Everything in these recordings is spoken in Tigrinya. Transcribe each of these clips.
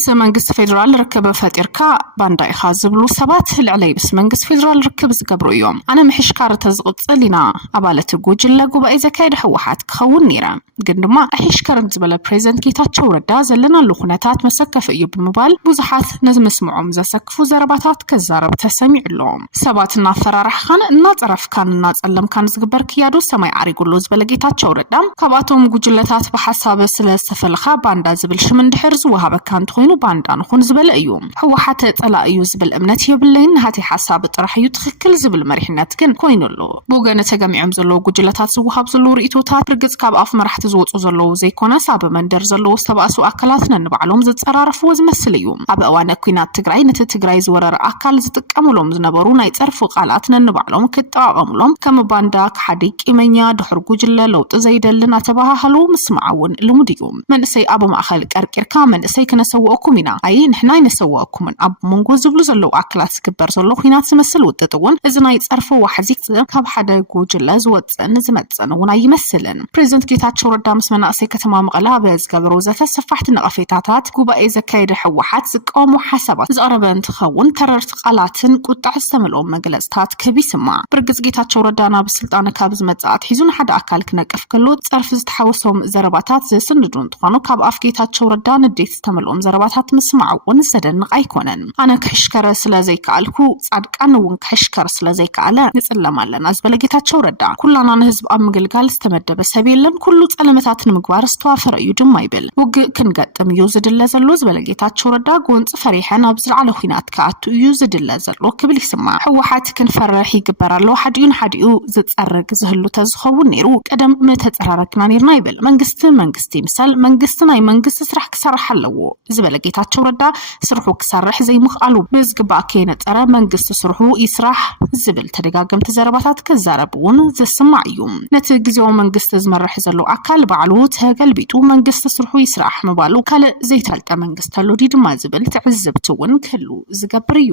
ምስ መንግስት ፌደራል ርከበ ፈጢርካ ባንዳ ኢኻ ዝብሉ ሰባት ልዕለይ ምስ መንግስት ፌደራል ርክብ ዝገብሩ እዮም ኣነ ምሕሽካር ተዝቕጽል ኢና ኣባላት ጉጅለ ጉባኤ ዘካይድ ሕወሓት ክኸውን ነይራ ግን ድማ ኣሕሽከርን ዝበለ ፕሬዝደንት ጌታቸው ረዳ ዘለናሉ ኩነታት መሰከፍ እዩ ብምባል ብዙሓት ነዝመስምዖም ዘሰክፉ ዘረባታት ከዛረብ ተሰሚዕሎም ሰባትና ፈራራሕኻን እናጸረፍካን እናጸለምካን ዝግበር ክያዶ ሰማይ ዓሪጉሉ ዝበለ ጌታቸው ረዳ ካብኣቶም ጉጅለታት በሐሳብ ስለስተፈልኻ ባንዳ ዝብል ሽም እንድሕር ዝወሃበካ እንትኾይኑ ባንዳ ንኹን ዝበለ እዩ ሕወሓት ጠላእ እዩ ዝብል እምነት የብለይን ሃቲ ሓሳብ ጥራሕ እዩ ትክክል ዝብል መሪሕነት ግን ኮይኑሉ ብወገን ተገሚዖም ዘሎ ጉጅለታት ዝወሃብ ዘሎ ርእቶታት ብርግጽ ካብ ኣፍ መራሕቲ ዝወፁ ዘሎ ዘይኮነስ ኣብ መንደር ዘሎ ዝተባእሱ ኣካላት ነንባዕሎም ዝጸራረፉ ዝመስል እዩ ኣብ እዋን ኩናት ትግራይ ነቲ ትግራይ ዝወረረ ኣካል ዝጥቀሙሎም ዝነበሩ ናይ ጸርፉ ቃላት ነንባዕሎም ክጠቃቀሙሎም ከም ባንዳ ክሓዲ ቂመኛ ድሕር ጉጅለ ለውጥ ዘይደልን ኣተባሃሉ ምስማዓውን ልሙድ እዩ መንእሰይ ኣብ ማእኸል ቀርቂርካ መንእሰይ ክነሰውአኩም ኢና ኣይ ንሕና ይነሰውአኩምን ኣብ መንጎ ዝብሉ ዘለው ኣካላት ዝግበር ዘሎ ኩናት ዝመስል ውጥጥ እውን እዚ ናይ ጸርፉ ዋሕዚት ካብ ሓደ ጉጅለ ዝወፅን ዝመፅን እውን ኣይመስልን ፕሬዝደንት ጌታቸው ረዳ ምስ መናእሰይ ከተማ መቐለ በዝገበሩ ዘተሰፋሕቲ ነቐፌታታት ጉባኤ ዘካይደ ሕወሓት ዝቃወሙ ሓሳባት ዝቐረበ እንትኸውን ተረርቲ ቃላትን ቁጣዕ ዝተመልኦም መግለጽታት ከቢስማ ብርግጽ ጌታቸው ረዳ ናብ ስልጣን ካብ ዝመጻት ሒዙን ሓደ ኣካል ክነቅፍ ከሎ ጸርፍ ዝተሓወሶም ዘረባታት ዘስንዱ እንትኾኑ ካብ ኣፍ ጌታቸው ረዳ ንዴት ዝተመልኦም ዘረባታት ምስማዕውን ዘደንቕ ኣይኮነን ኣነ ክሕሽከረ ስለዘይከኣልኩ ጻድቃን እውን ክሕሽከረ ስለዘይከኣለ ንጽለማ ኣለና ዝበለ ጌታቸው ረዳ ኩላና ንህዝብ ኣብ ምግልጋል ዝተመደበ ሰብ የለን ኩሉ ጸለመታት ንምግባር ዝተዋፈረ እዩ ድማ ይብል ውግእ ክንገጥም እዩ ዝድለ ዘሎ ዝበለ ጌታቸው ረዳ ጎንጽ ፈሪሐን ኣብ ዝለዓለ ኩናት ከኣቱ እዩ ዝድለ ዘሎ ክብል ይስማዕ ሕወሓት ክንፈርሕ ይግበራሎ ሓዲኡ ዝጸርግ ዝህሉ ተዝኸውን ነይሩ ቀደም ተጸራረክና ነርና ይብል መንግስቲ ምሳል መንግስቲ ናይ መንግስቲ ስራሕ ክሰርሕ ኣለዎ ዝበለ ጌታቸው ረዳ ስርሑ ክሰርሕ ዘይምኽኣሉ ብዝግባእ ከይነጸረ መንግስቲ ስርሑ ይስራሕ ዝብል ተደጋገምቲ ዘረባታት ከዛረብውን ዝስማዕ እዩ ነቲ ግዜው መንግስቲ ዝመርሕ ዘሎ ኣካል ባዕሉ ተገልቢጡ መንግስቲ ስርሑ ይስራሕ ምባሉ ካልእ ዘይተልጠ መንግስቲ ኣሎ ድማ ዝብል ትዕዝብትውን ክህሉ ዝገብር እዩ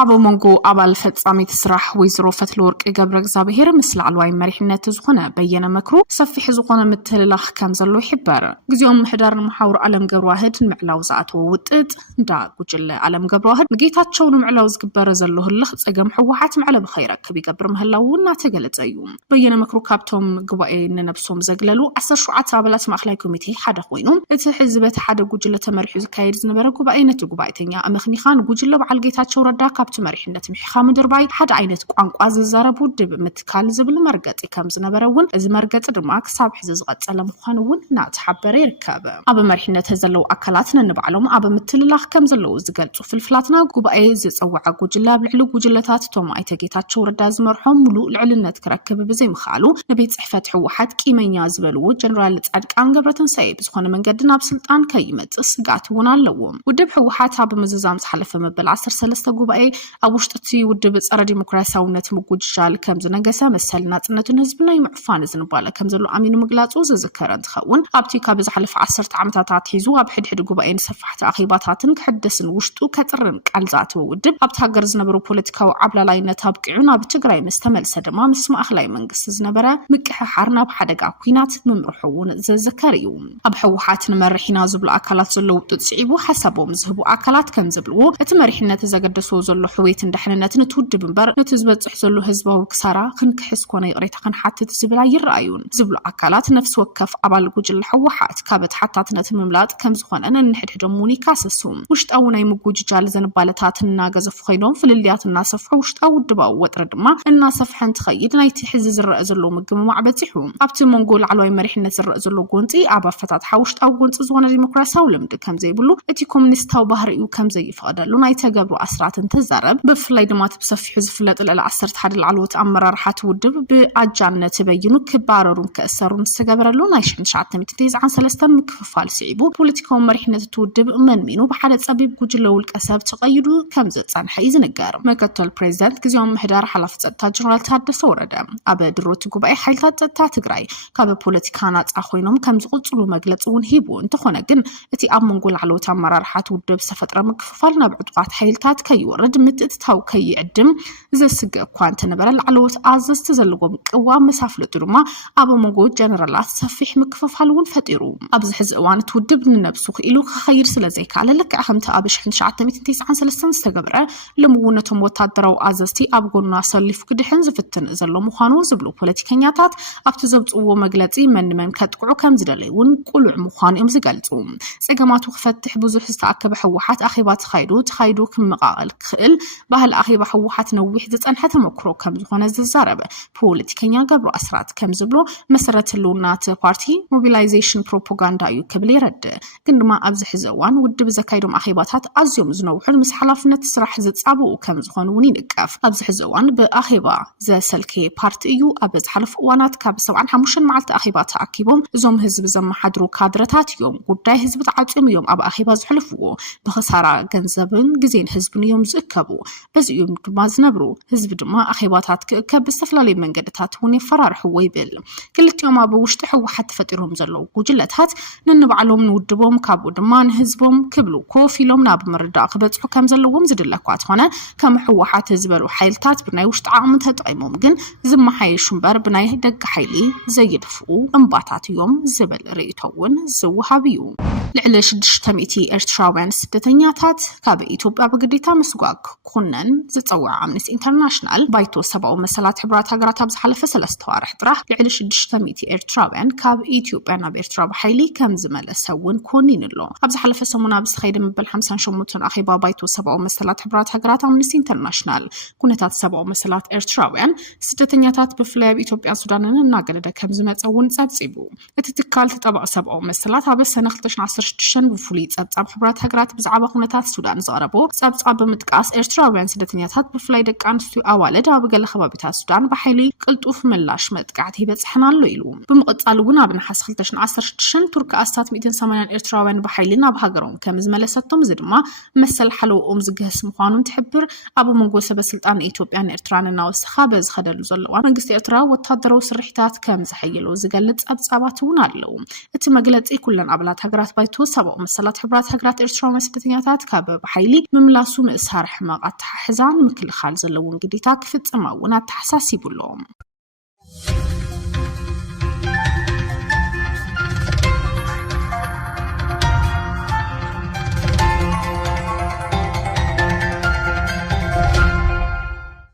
ኣብ መንጎ ኣባል ፈጻሚት ስራሕ ወይዘሮ ፈትለወርቅ ገብረ እግዚአብሔር ምስል ዓልዋይ መሪሕነት ዝኾነ በየነ መክሩ ሰፊሕ ዝኾነ ምትልላኽ ከም ዘሎ ይሕበር ግዜኦም ምሕዳር መሓውር ዓለም ገብረዋህድ ንምዕላው ዝኣተወ ውጥጥ እንዳ ጉጅለ ዓለም ገብረዋህድ ንጌታቸው ንምዕላው ዝግበር ዘሎ ህልኽ ጸገም ሕወሓት ምዕለ ብኸይረክብ ይገብር ምህላው እናተገለጸ እዩ በየነ መክሩ ካብቶም ጉባኤ ንነብሶም ዘግለሉ 17 ኣባላት ማእከላይ ኮሚቴ ሓደ ኮይኑ እቲ ህዝበት ሓደ ጉጅለ ተመሪሑ ዝካየድ ዝነበረ ጉባኤ ነቲ ጉባኤተኛ ኣመኽኒኻን ጉጅለ በዓል ጌታቸው ረዳ ካብቲ መሪሕነት ምሕኻ ምድርባይ ሓደ ዓይነት ቋንቋ ዝዛረቡ ድብ ምትካል ዝብል መርገጽ ከም ዝነበረውን እዚ መርገጽ ድማ ክሳብ ሕዚ ዝቐጸለ ምዃኑውን እናተሓበረ ይርከብ ኣብ መሪሕነት ዘለው ኣካላት ነንባዕሎም ኣብ ምትልላኽ ከም ዘለው ዝገልጹ ፍልፍላትና ጉባኤ ዝጸውዐ ጉጅለ ብልዕሊ ጉጅለታት ቶም ኣይተ ጌታቸው ረዳ ዝመርሖም ሙሉእ ልዕልነት ክረክብ ብዘይምኽኣሉ ንቤት ጽሕፈት ሕወሓት ቂመኛ ዝበልዎ ጀነራል ጻድቃን ገብረትንሳኤ ብዝኾነ መንገዲ ናብ ስልጣን ከይመጽእ ስጋት እውን ኣለዎ ውድብ ሕወሓት ኣብ ምዝዛም ዝሓለፈ መበል 13 ጉባኤ ኣብ ውሽጢ ውድብ ጸረ ዲሞክራሲያውነት ምጉጅጃል ከም ዝነገሰ መሰል ናጽነቱን ህዝብና ይምዕፋን ዝንባለ ከም ዘሎ ኣሚኑ ምግላጹ ዝዝከረ እንትኸውን ኣብቲ ካብ ዝሓለፈ 10 ዓመታት ሒዙ ኣብ ሕድሕድ ጉባኤን ሰፋሕቲ ኣኺባታትን ክሕደስን ውሽጡ ከጥርን ቃል ዝኣተወ ውድብ ኣብቲ ሃገር ዝነበሩ ፖለቲካዊ ዓብላላይነት ኣብቂዑ ናብ ትግራይ ምስ ተመልሰ ድማ ምስ ማእከላይ መንግስቲ ዝነበረ ምቅሕሓር ናብ ሓደጋ ኩናት ምምርሑውን ዝዝከር እዩ ኣብ ሕወሓት ንመሪሕና ዝብሉ ኣካላት ዘሎ ውጥጥ ስዒቡ ሓሳቦም ዝህቡ ኣካላት ከም ዝብልዎ እቲ መሪሕነት ዘገደሶ ዘሎ ሕዌት እንደሕንነትን ትውድብ እምበር ነቲ ዝበጽሕ ዘሎ ህዝባዊ ክሳራ ክንክሕስ ኮነ ይቕሬታ ክንሓትት ዝብላ ይረኣዩን ዝብሉ ኣካላት ነፍሲ ወከፍ ኣባል ጉጅለ ሕወሓት ካብ ተሓታትነት ምምላጥ ከም ዝኾነ ንሕድሕዶም እውን ይካሰሱ ውሽጣዊ ናይ ምጉጅጃል ዘንባለታት እናገዘፉ ኮይኖም ፍልልያት እናሰፍሑ ውሽጣዊ ውድባዊ ወጥረ ድማ እናሰፍሐን ትኸይድ ናይቲ ሕዚ ዝረአ ዘሎ ምግምማዕ በፂሑ ኣብቲ መንጎ ላዕለዋይ መሪሕነት ዝረአ ዘሎ ጎንፂ ኣብ ኣፈታትሓ ውሽጣዊ ጎንፂ ዝኾነ ዲሞክራሲያዊ ልምዲ ከም ዘይብሉ እቲ ኮሙኒስታዊ ባህሪኡ ከም ዘይፈቐደሉ ናይ ተገብሩ ኣስራትን ተዛረብ ብፍላይ ድማ ብሰፊሑ ዝፍለጥ ልዕሊ 11 ላዕለዎት ኣመራርሓት ውድብ ብኣጃነት በይኑ ክባረሩን ክእሰሩን ዝተገበረሉ ናይ 1993 ምክፍፋል ስዒቡ ፖለቲካዊ መሪሕነት ትውድብ መንሚኑ ብሓደ ጸቢብ ጉጅለ ውልቀ ሰብ ተቐይዱ ከም ዝጸንሐ ይዝነገር ምክትል ፕሬዝደንት ግዜኦም ምሕዳር ሓላፊ ጸጥታ ጀነራል ታደሰ ወረደ ኣብ ድሮት ጉባኤ ሓይልታት ጸጥታ ትግራይ ካብ ፖለቲካ ናጻ ኮይኖም ከም ዝቕጽሉ መግለጽ እውን ሂቡ እንተኾነ ግን እቲ ኣብ መንጎ ላዕለዎት ኣመራርሓት ውድብ ዝተፈጥረ ምክፍፋል ናብ ዕጡቃት ሓይልታት ከይወርድ ምትእትታው ከይዕድም ዘስግእ እኳ እንተነበረ ላዕለዎት ኣዘዝቲ ዘለዎም ቅዋም መሳፍለጡ ድማ ኣብ መንጎ ጀነራላት ሰፊሕ ምክፍፋል እውን ፈጢሩ ኣብዚ ሕዚ እዋን ትውድብ ንነብሱ ክኢሉ ክኸይድ ክኸይድ ስለዘይካለ ልክ ከምቲ ኣብ 1993 ዝተገብረ ልምውነቶም ወታደራዊ ኣዘዝቲ ኣብ ጎኑ ኣሰሊፉ ክድሕን ዝፍትን ዘሎ ምዃኑ ዝብሉ ፖለቲከኛታት ኣብቲ ዘብፅዎ መግለፂ መንመን ከጥቅዑ ከም ዝደለዩን ቁሉዕ ምዃኑ እዮም ዝገልጹ ፀገማቱ ክፈትሕ ብዙሕ ዝተኣከበ ሕወሓት ኣኼባ ተኻይዱ ክመቃቀል ክኽእል ባህል ኣኼባ ሕወሓት ነዊሕ ዝፀንሐ ተመክሮ ከም ዝኾነ ዝዛረበ ፖለቲከኛ ገብሩ ኣስራት ከም ዝብሎ መሰረት ህልውናት ፓርቲ ሞቢላይዜሽን ፕሮፓጋንዳ እዩ ክብል ይረድእ ግን ድማ ኣብዚ ሕዚ እዋን ውድብ ዘካይዶም ኣኼባታት ኣዝዮም ዝነውሑን ምስ ሓላፍነት ስራሕ ዝጻብኡ ከም ዝኾኑ እውን ይንቀፍ ኣብዚ ሕዚ እዋን ብኣኼባ ዘሰልከየ ፓርቲ እዩ ኣብ ዝሓለፉ እዋናት ካብ 75 መዓልቲ ኣኼባ ተኣኪቦም እዞም ህዝቢ ዘመሓድሩ ካድረታት እዮም ጉዳይ ህዝቢ ተዓፅዮም እዮም ኣብ ኣኼባ ዝሕልፍዎ ብኽሳራ ገንዘብን ግዜን ህዝብን እዮም ዝእከቡ በዚኦም ድማ ዝነብሩ ህዝቢ ድማ ኣኼባታት ክእከብ ብዝተፈላለዩ መንገድታት እውን ይፈራርሕዎ ይብል ክልቲኦም ኣብ ውሽጢ ሕወሓት ተፈጢሮም ዘለዉ ጉጅለታት ንንባዕሎም ንውድቦም ካብኡ ድማ ንህዝቦም ክብሉ ኮፍ ኢሎም ናብ ምርዳእ ክበፅሑ ከም ዘለዎም ዝድለኳ ትኾነ ከም ሕወሓት ዝበሉ ሓይልታት ብናይ ውሽጢ ዓቕሚ ተጠቂሞም ግን ዝመሓየሹ እምበር ብናይ ደገ ሓይሊ ዘይድፍኡ እምባታት እዮም ዝብል ርእይቶ እውን ዝወሃብ እዩ ልዕሊ 600 ኤርትራውያን ስደተኛታት ካብ ኢትዮጵያ ብግዴታ ምስጓግ ክኹነን ዝፀውዕ ኣምነስቲ ኢንተርናሽናል ባይቶ ሰብኣዊ መሰላት ሕብራት ሃገራት ኣብ ዝሓለፈ 3 ወርሒ ጥራሕ ልዕሊ 600 ኤርትራውያን ካብ ኢትዮጵያ ናብ ኤርትራ ብሓይሊ ከም ዝመለሰ እውን ኮኒን ኣሎ ኣብ ዝሓለፈ ሰሙን ኣብ ዝተኻየደ መበል 58 ኣኼባ ባይቶ ሰብኣዊ መሰላት ሕብራት ሃገራት ኣምነስቲ ኢንተርናሽናል ኩነታት ሰብኣዊ መሰላት ኤርትራውያን ስደተኛታት ብፍላይ ኣብ ኢትዮጵያን ሱዳንን እናገለደ ከም ዝመፀ እውን ጸብጺቡ እቲ ትካል ተጠባቂ ሰብኣዊ መሰላት ኣብ ሰነ 2016 ብፍሉይ ጸብጻብ ሕብራት ሃገራት ብዛዕባ ኩነታት ሱዳን ዘቕረቦ ጸብጻብ ብምጥቃስ ኤርትራውያን ስደተኛታት ብፍላይ ደቂ ኣንስትዮ ኣዋልድ ኣብ ገለ ከባቢታት ሱዳን ብሓይሊ ቅልጡፍ ምላሽ መጥቃዕቲ ይበፅሕና ኣሎ ኢሉ ብምቕጻል እውን ኣብ ነሓስ 2016 ቱርክ ኣስታት 180 ኤርትራውያን ብሓይሊ ናብ ሃገሮም ከም ዝመለሰቶም እዚ ድማ መሰል ሓለውኦም ዝገህስ ምዃኑን ትሕብር ኣብ መንጎ ሰበስልጣን ኢትዮጵያን ኤርትራን እናወሰኻ በዝኸደሉ ዘለዋ መንግስቲ ኤርትራ ወታደራዊ ስርሒታት ከም ዝሐየሎ ዝገልጽ ጸብጻባት እውን ኣለዉ እቲ መግለጺ ኩለን ኣባላት ሃገራት ባይቶ ሰብኣዊ መሰላት ሕብራት ሃገራት ኤርትራውያን ስደተኛታት ካብ ብሓይሊ ምምላሱ ምእሳር ሕማቕ ኣተሓሕዛን ምክልኻል ዘለዎም ግዴታ ክፍጽሙ እውን ኣተሓሳሲቡሎም